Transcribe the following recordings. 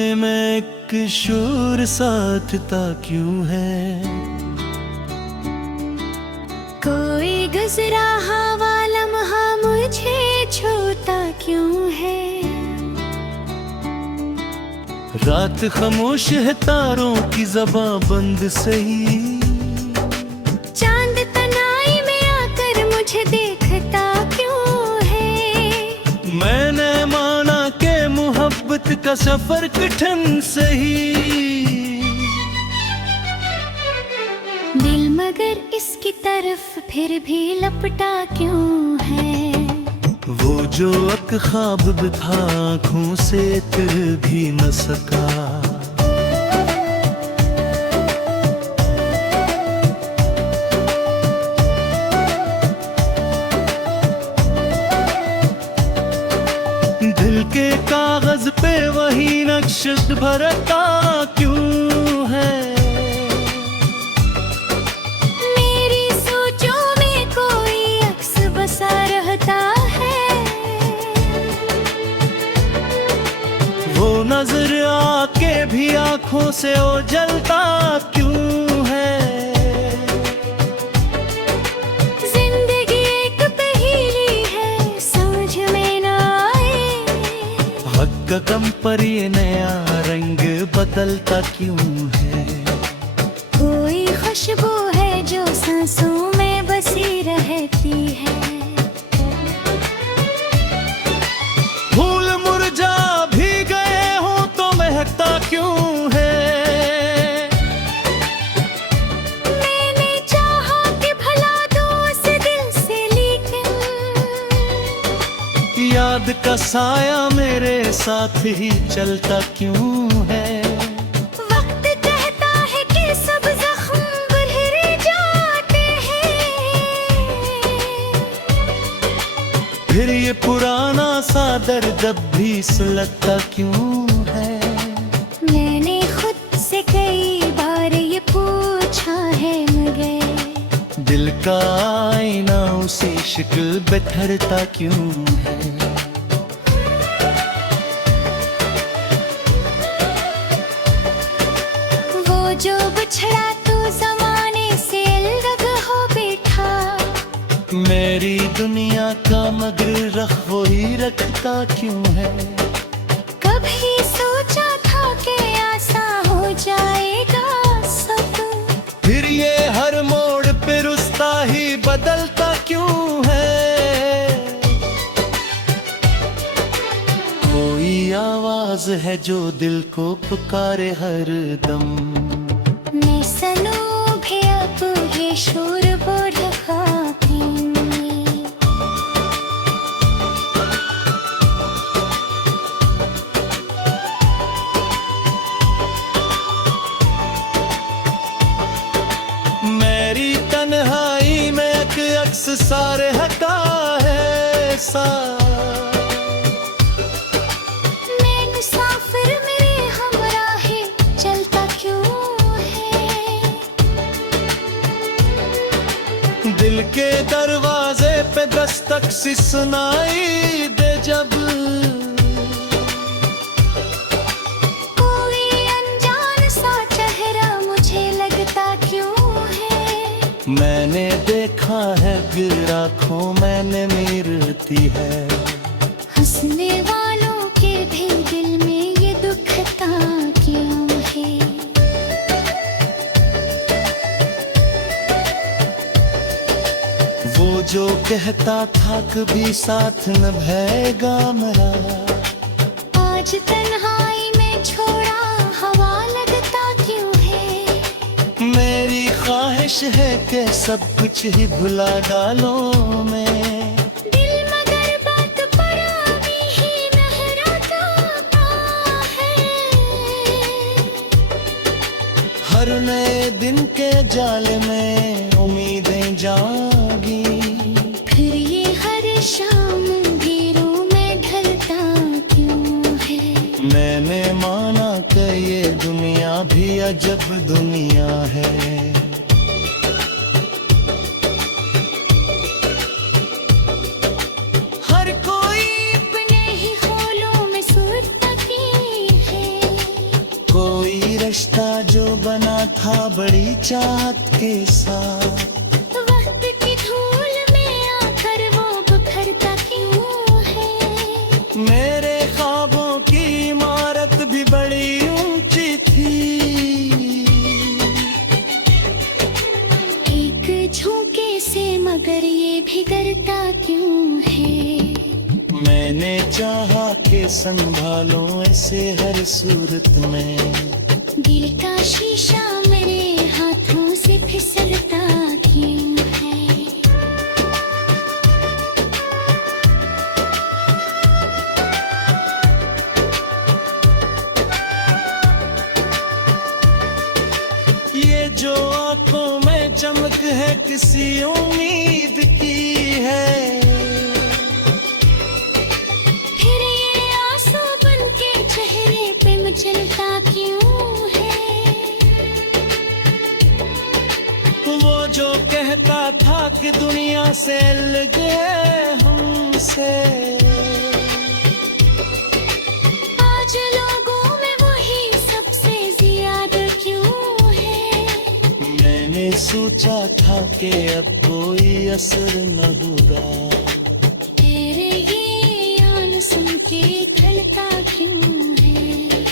सीने में एक शोर साथता क्यों है? कोई गुजरा हवा लम्हा मुझे छूता क्यों है? रात खामोश है, तारों की ज़बां बंद सही। चांद तनाई में आकर मुझे देखता क्यों है? मैंने माना के मोहब्बत का सफर कठिन सही। दिल मगर इसकी तरफ फिर भी लपटा क्यों है? वो जो एक ख्वाब भी था, आँखों से तिर भी न सका। दिल के कागज पे वही नक्श भरता क्यों है? मेरी सोचों में कोई अक्स बसा रहता है। वो नजर आके भी आँखों से ओझलता क्यों है? जिंदगी एक पहेली है, समझ में न आए। हक का गम पर ये नया रंग बदलता क्यों है? कोई खुशबू है जो सांसों में बसी रहती है। फूल मुरझा भी गए हो तो महकता क्यों है? मैंने चाहा कि भला दो उस दिल से, लेकिन याद का साया मेरे साथ ही चलता क्यों है? वक्त कहता है कि सब जख्म भरे जाते हैं। फिर ये पुराना सा दर्द अब भी सुलगता क्यों है? मैंने खुद से कई बार ये पूछा है, मगर दिल का आईना उसी शक्ल बिखरता क्यों है? वो जो बिछड़ा तो जमाने से अलग हो बैठा। मेरी दुनिया का मगर रख वो ही रखता क्यों है? कभी सोचा था कि आसान हो जाएगा सब, फिर ये हर मोड़ पे रुस्ता ही बदलता क्यों है? कोई आवाज है जो दिल को पुकारे हर दम। मैं सनू भी अब ये शोर बढ़ खाती। मेरी तन्हाई में एक अक्स सारे हटा है सा। मैं मुसाफिर मेरे हमराहे चलता क्यों है? दिल के दरवाजे पे दस्तक सी सुनाई दे जब। कोई अनजान सा चेहरा मुझे लगता क्यों है? मैंने देखा है गिर आँखों मैंने मिरती है। हंसने वालों के भी दिल में ये दुखता क्यों है? वो जो कहता था कभी साथ न भएगा मेरा, आज तन्हाई में छोड़ा हवा लगता क्यों है? मेरी ख्वाहिश है कि सब कुछ ही भुला डालो मैं। दिल मगर बात पर अभी ही लहराता है। हर नए दिन के जाले में उम्मीदें जागी। फिर ये हर शाम घेरों में ढलता क्यों है? मैंने माना कि ये दुनिया भी अजब दुनिया है। हर कोई अपने ही खोलों में सुरता की है। रिश्ता जो बना था बड़ी चाहत के साथ, वक्त की धूल में आकर वो बिखरता क्यों है। मेरे ख्वाबों की इमारत भी बड़ी ऊंची थी, एक झोंके से मगर ये बिगड़ता क्यों है। मैंने चाहा कि संभालो ऐसे हर सूरत में, दिल का शीशा मेरे हाथों से फिसलता क्यों है। ये जो आंखों में चमक है किसी उम्मीद की है, फिर ये आंसू बन के चेहरे पे मचलता क्यों है। वो जो कहता था कि दुनिया से अलग है हमसे, आज लोगों में वही सबसे ज्यादा क्यों है। मैंने सोचा था कि अब कोई असर न होगा, तेरे ये यान सुन के खलता क्यों है।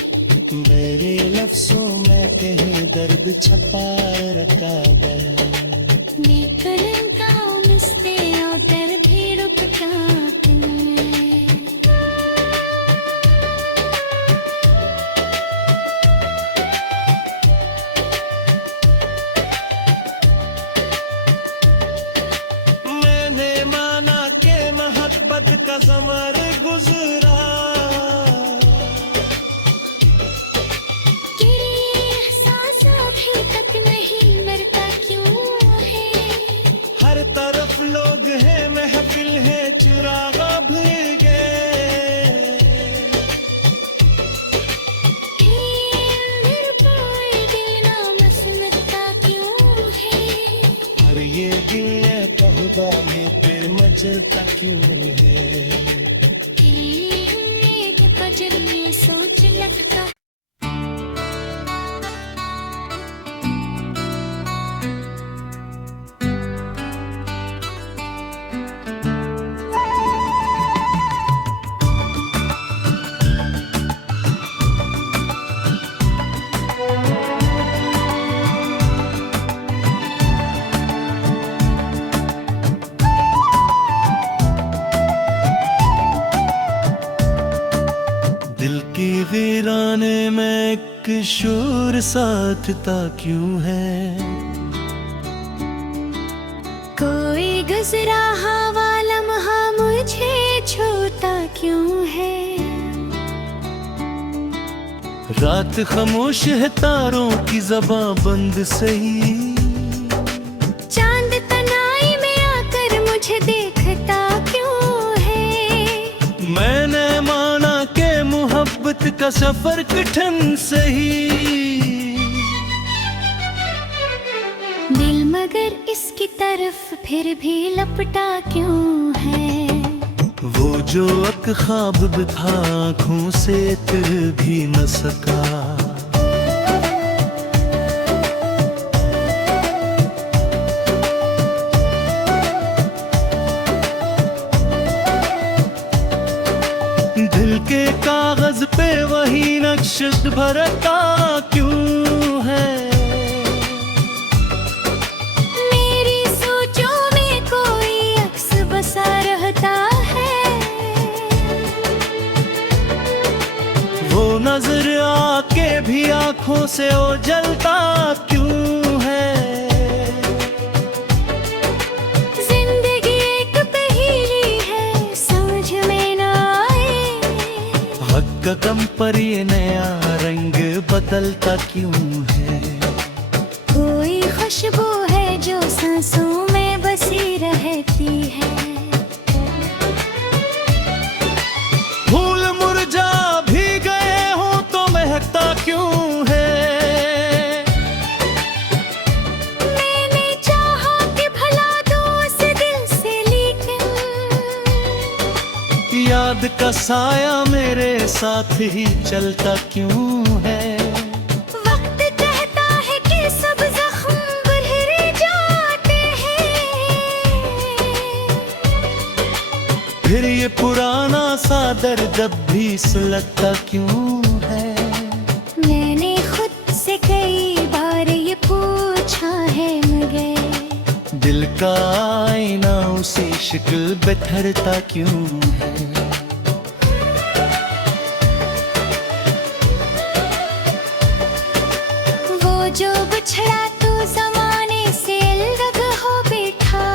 मेरे लफ्जों में कहीं दर्द छपा रखा गया, मैं करूँगा मिलते और डर भी रुकता क्यों है। मैंने माना कि मोहब्बत का ज़मर गुजरा, हर तरफ लोग हैं महफिल है चुरागा भीगे, हर ये दिल कहबा में फिर मचलता क्यों है। सोच लगता दिल की वीराने में एक शोर साथता क्यों है। कोई गुजरा हवा लम्हा मुझे छूता क्यों है। रात खामोश है तारों की ज़बां बंद सही, चांद तनाई में आकर मुझे देखता क्यों है। मैंने माना के मोहब्बत का सफर कठिन सही, दिल मगर इसकी तरफ फिर भी लपटा क्यों है। वो जो एक ख्वाब भी था आँखों से तिर भी न सका, दिल के कागज पे वही नक्श भरता क्यों है। मेरी सोचों में कोई अक्स बसा रहता है। वो नजर आके भी आंखों से ओझलता क्यों है। जिंदगी एक पहेली है समझ में न आए। हक कदम पर ये नया रंग बदलता क्यों है। कोई खुशबू है जो सांसों में बसी रहती है। फूल मुरझा भी गए हो तो महकता क्यों है। मैंने चाहा कि भला दो उस दिल से, लेकिन याद का साया मेरे साथ ही चलता क्यों है। वक्त जब भी सुलगता क्यों है। मैंने खुद से कई बार ये पूछा है मगर दिल का आईना उसी शक्ल बिखरता क्यों है। वो जो बिछड़ा तो जमाने से अलग हो बैठा।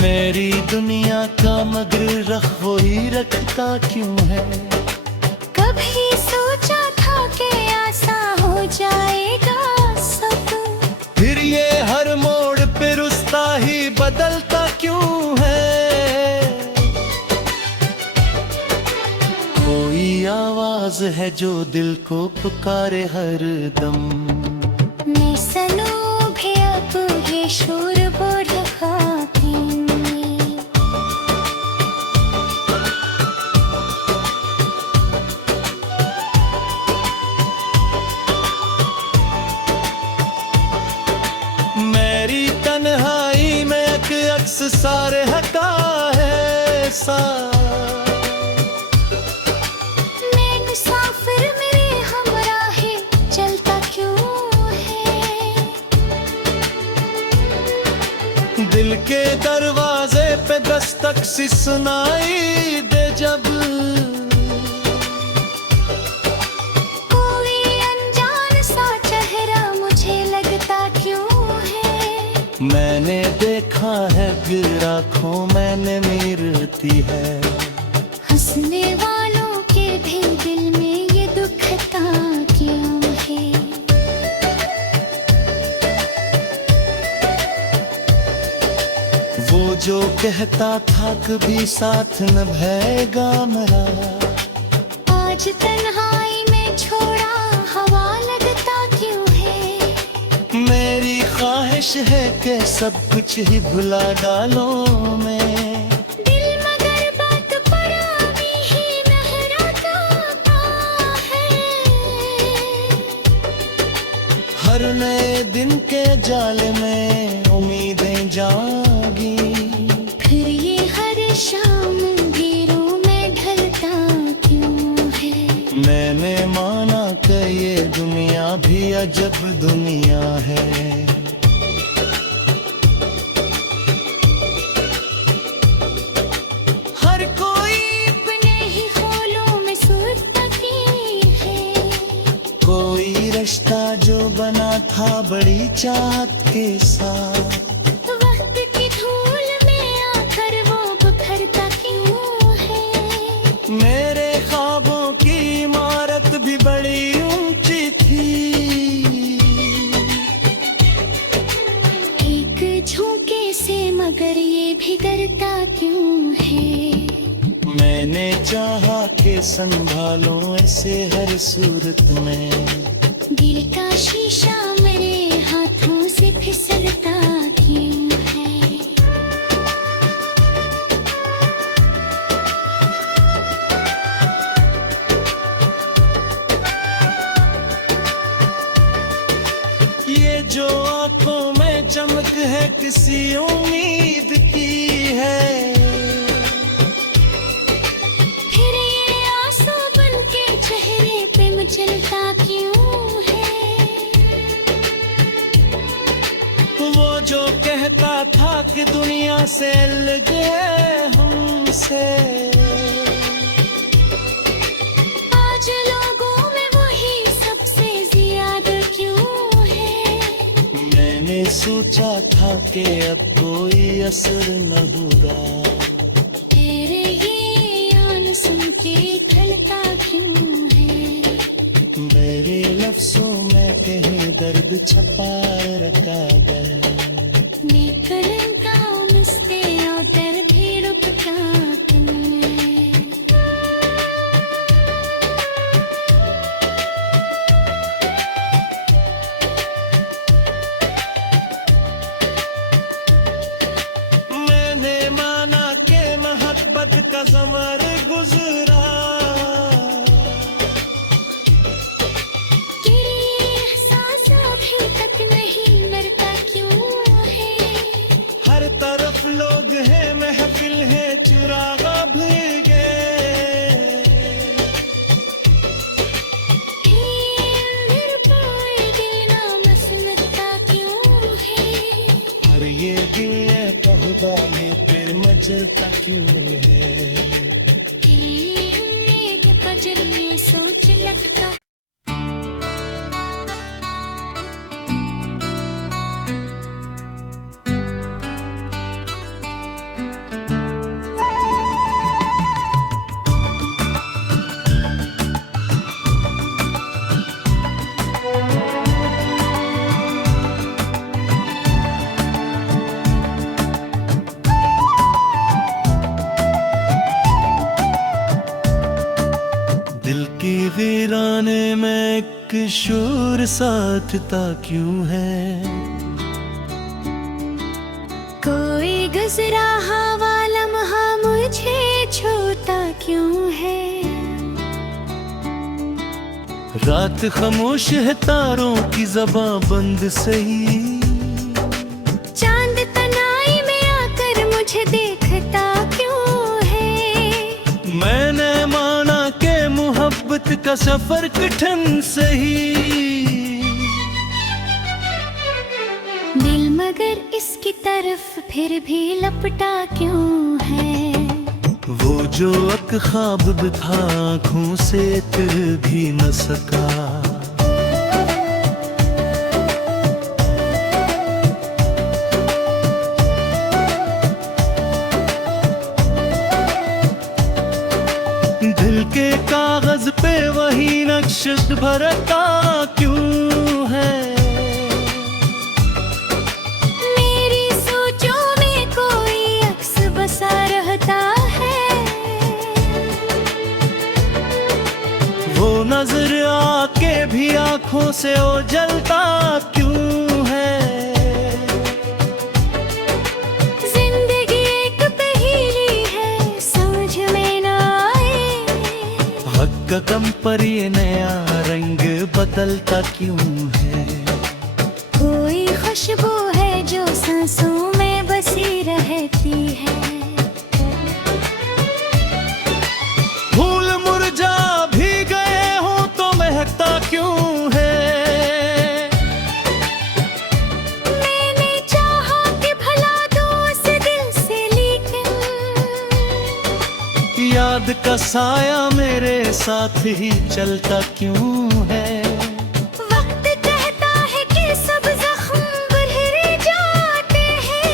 मेरी दुनिया का मगर रख वही रखता क्यों है। कभी सोचा था कि आसा हो जाएगा सब, फिर ये हर मोड़ पे रुस्ता ही बदलता क्यों है। कोई आवाज है जो दिल को पुकारे हर दम। मैं सनू भी अब ये शोर बोल रहा हूँ। मेरी तन्हाई में एक अक्स सारे हटा है सा। मैं मुसाफिर मेरे हमराहे चलता क्यों है। दिल के दरवाजे पे दस्तक सी सुनाई दे जब। कोई अनजान सा चेहरा मुझे लगता क्यों है। मैंने देखा है गिर आँखों मैंने मिरती है। हंसने वालों के भी दिल में ये दुखता क्यों है। वो जो कहता था कभी साथ न भएगा मेरा, आज तन्हाई में छोड़ा हवा लगता क्यों है। मेरी ख्वाहिश है कि सब कुछ ही भुला डालो मैं। दिल मगर बात पर अभी ही लहराता है। हर नए दिन के जाल में उम्मीदें जागी। फिर ये हर शाम अंधेरों में ढलता क्यों है। मैंने माना कि ये दुनिया भी अजब दुनिया है। हर कोई अपने ही खोलों में सुरती है। कोई रिश्ता जो बना था बड़ी चाहत के साथ, वक्त की धूल में आकर वो बिखरता क्यों है। मेरे ख्वाबों की इमारत भी बड़ी ऊंची थी। एक झोंके से मगर ये भी डरता क्यों है। मैंने चाहा कि संभालो ऐसे हर सूरत में। दिल का शीशा मेरे हाथों से फिसलता क्यों है। ये जो आंखों में चमक है किसी उम्मीद की है। फिर ये आंसू बन के चेहरे पे मचलता क्यों है। वो जो कहता था कि दुनिया से अलग है हमसे, आज लोगों में वही सबसे ज्यादा क्यों है। मैंने सोचा था कि अब कोई असर न होगा। तेरे ये यान सुन के खलता क्यों है। मेरे लफ्जों में कहीं दर्द छपा रखा गया। मैं कलम का मस्ते और डर भी रुकता क्यों है। मैंने माना कि मोहब्बत का ज़मर गुजरा। हर तरफ लोग हैं महफिल है चुरागा भीगे। जलता क्यों है। मेरे पजल में सोच लगता। दिल की वीराने में एक शोर साथता क्यों है। कोई गुजरा हवा लम्हा मुझे छूता क्यों है। रात खामोश है तारों की ज़बां बंद सही। चांद तनाई में आकर मुझे देखता क्यों है। मैंने माना के मोहब्बत का सफर कठिन सही। दिल मगर इसकी तरफ फिर भी लपटा क्यों है। वो जो एक ख्वाब था आँखों से तिर भी न सका। दिल के कागज पे वही नक्श भरता क्यों है। मेरी सोचों में कोई अक्स बसा रहता है। वो नजर आके भी आँखों से ओझलता क्यों है। जिंदगी एक पहेली है समझ में न आए। हक का गम पर ये नया रंग बदलता क्यों है। कोई खुशबू है जो सांसों में बसी रहती है। फूल मुरझा भी गए हो तो महकता क्यों है। मैंने चाहा कि भला दो उस दिल से लेकिन याद का साया मेरे साथ ही चलता क्यों है। वक्त कहता है कि सब जख्म भुलरे जाते हैं।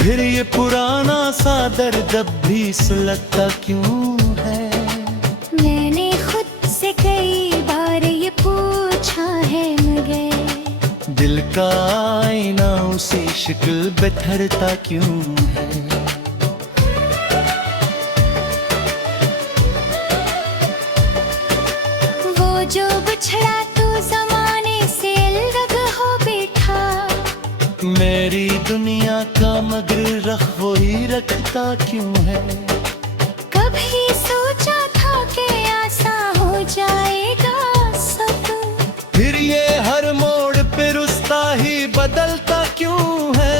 फिर ये पुराना सा दर्द अब भी सुलगता क्यों है। मैंने खुद से कई बार ये पूछा है मगर दिल का आईना उसी शक्ल बिखरता क्यों है। वो जो बिछड़ा तो जमाने से अलग हो बैठा। मेरी दुनिया का मगर रख वही रखता क्यों है। कभी सोचा था कि आसान हो जाएगा सब। फिर ये हर मोड़ पे रुस्ता ही बदलता क्यों है।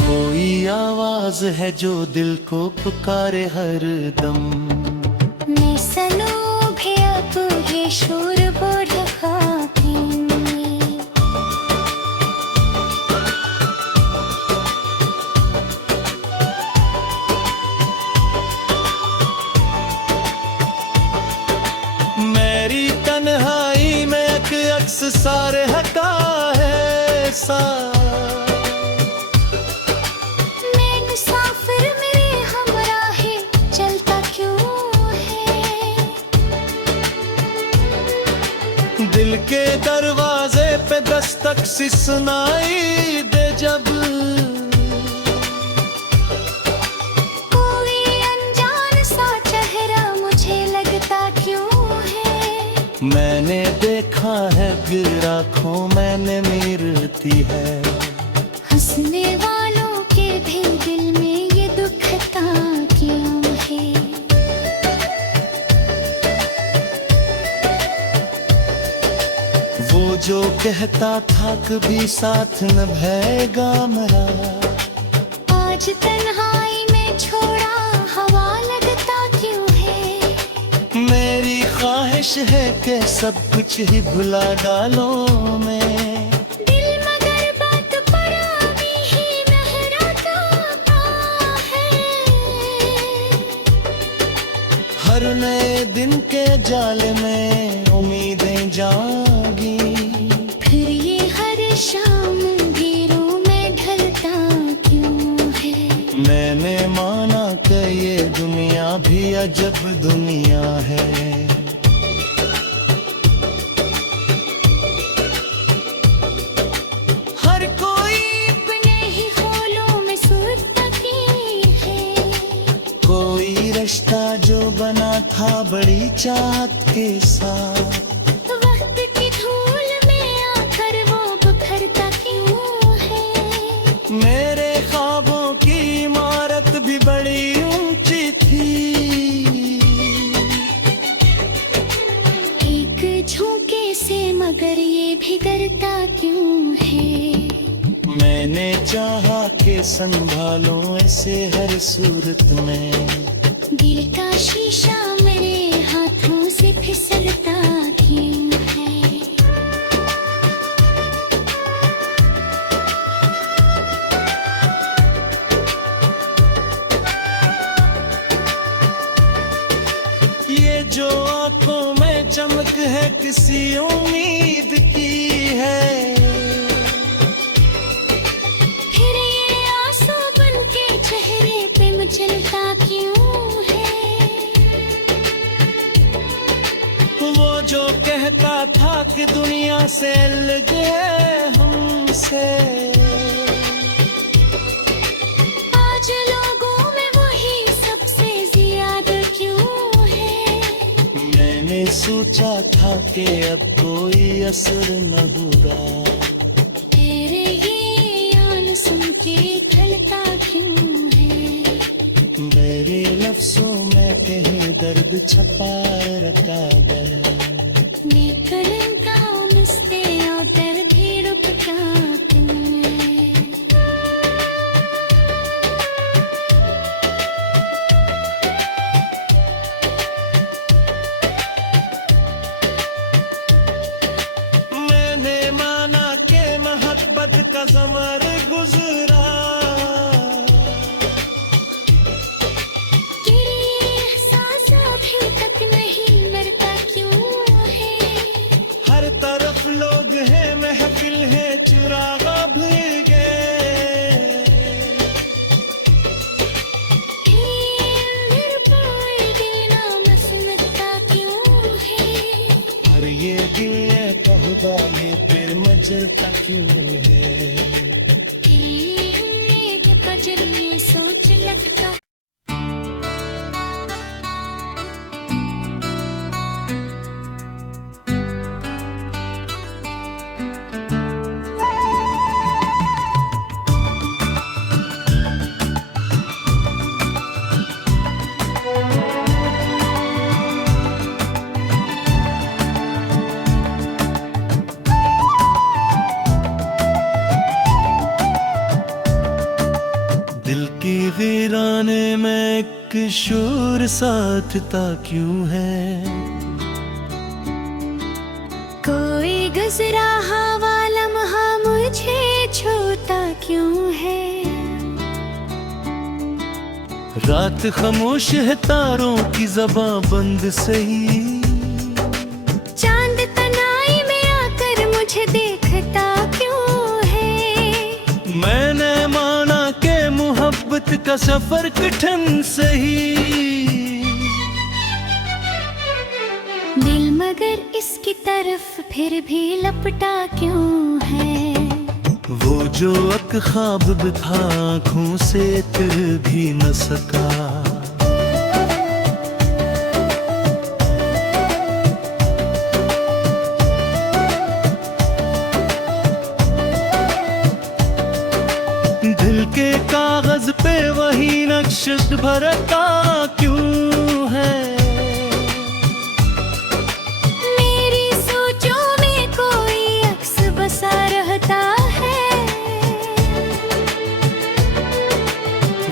कोई आवाज है जो दिल को पुकारे हर दम। मैं सनू भी अब ये शोर बढ़ा मेरी तन्हाई में एक अक्स सारे हका है सा। मैं मुसाफिर मेरे हमराहे चलता क्यों है। दिल के दरवाजे पे दस्तक सी सुनाई दे जब। कोई अनजान सा चेहरा मुझे लगता क्यों है। मैंने देखा है गिर आँखों मैंने मिरती है। हंसने वालों के भी दिल में ये दुखता क्यों है। वो जो कहता था कभी साथ न भएगा मेरा। आज तन्हाई में छोड़ा हवा लगता क्यों है। मेरी ख्वाहिश है कि सब कुछ ही भुला डालो मैं। हर नए दिन के जाले में उम्मीदें जागी। फिर ये हर शाम अंधेरों में ढलता क्यों है? मैंने माना कि ये दुनिया भी अजब दुनिया है। हर कोई अपने ही खोलों में सुरता है। कोई रिश्ता जो बना था बड़ी चाहत के साथ, वक्त की धूल में आकर वो बिखरता क्यों है? मेरे ख्वाबों की इमारत भी बड़ी ऊंची थी। एक झोंके से मगर ये भी डरता क्यों है? मैंने चाहा कि संभालो ऐसे हर सूरत में। दिल का शीशा मेरे हाथों से फिसलता क्यों है? ये जो आंखों में चमक है किसी उम्मीद की है। फिर ये आंसू बन के चेहरे पे मचलता क्यों है? वो जो कहता था कि दुनिया से अलग है हमसे, आज लोगों में वही सबसे ज्यादा क्यों है? मैंने सोचा था कि अब कोई असर न होगा। तेरे ये यान सुन के खलता क्यों है? मेरे लफ्जों में कहीं दर्द छपा रखा गया। निकलन का मिसते और दर्द भी रुकता क्यों है? मैंने माना कि मोहब्बत का ज़मर गुजरा। हर तरफ लोग हैं, महफिल है, चिराग भीगे। हर ये दिल है कहूँगा में फिर मचलता क्यों है? सोच लगता दिल की वीराने में एक शोर साथता क्यों है? कोई गुजरा हवा लम्हा मुझे छूता क्यों है? रात खामोश है, तारों की ज़बां बंद सही। चांद तनाई में आकर मुझे देखता क्यों है? मैंने माना कि मोहब्बत का सफर कठिन सही। दिल मगर इसकी तरफ फिर भी लपटा क्यों है? वो जो एक ख्वाब भी था आँखों से तिर भी न सका। दिल के कागज पे वही नक्श भरता क्यों है? मेरी सोचों में कोई अक्स बसा रहता है।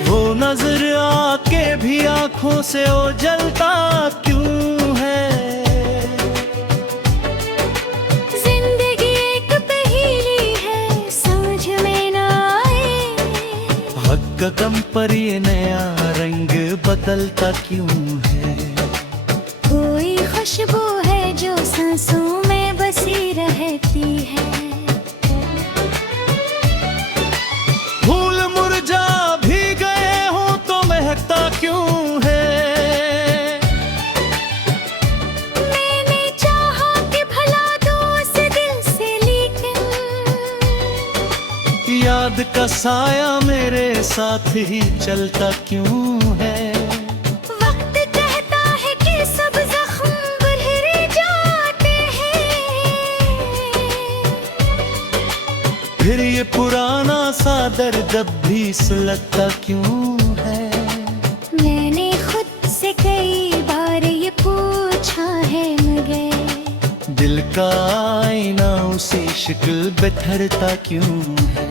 वो नजर आके भी आँखों से ओझलता क्यों है? जिंदगी एक पहेली है, समझ में ना आए। हक कदम पर ये नया रंग बदलता क्यों है? सांसों में बसी रहती है। फूल मुरझा भी गए हो तो महकता क्यों है? मैंने चाहा कि भला दो उस दिल से, लेकिन याद का साया मेरे साथ ही चलता क्यों है? वक्त कहता है कि सब जख्म भरे जाते हैं, फिर ये पुराना सा दर्द अब भी सुलगता क्यों है? मैंने खुद से कई बार ये पूछा है, मगर दिल का आईना उसी शक्ल बिखरता क्यों है?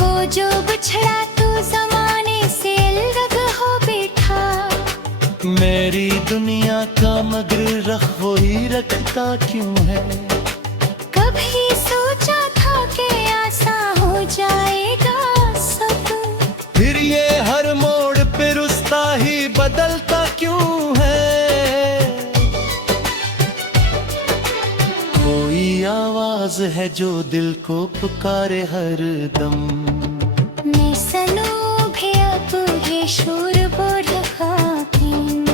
वो जो बिछड़ा तो जमाने से अलग हो बैठा, मेरी दुनिया का मगर रख वो ही रखता क्यों है? कभी सोचा था कि आसा हो जाएगा सब, फिर ये हर मोड़ पे रुस्ता ही बदलता क्यों है? कोई आवाज है जो दिल को पुकारे हर दम, मैं सनू भी अब ये शोर बढ़ खाती में।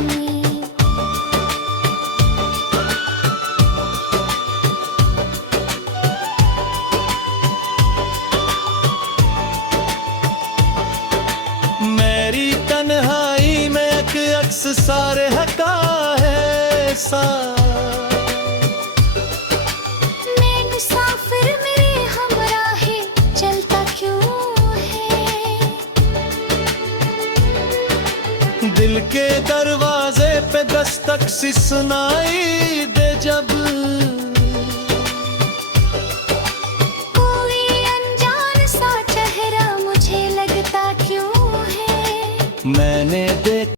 मेरी तन्हाई में एक अक्स सारे हका है सा, मैं मुसाफिर मेरे हमराहे चलता क्यों है? दिल के दरवाजे पे दस्तक सी सुनाई दे जब, कोई अनजान सा चेहरा मुझे लगता क्यों है? मैंने देखा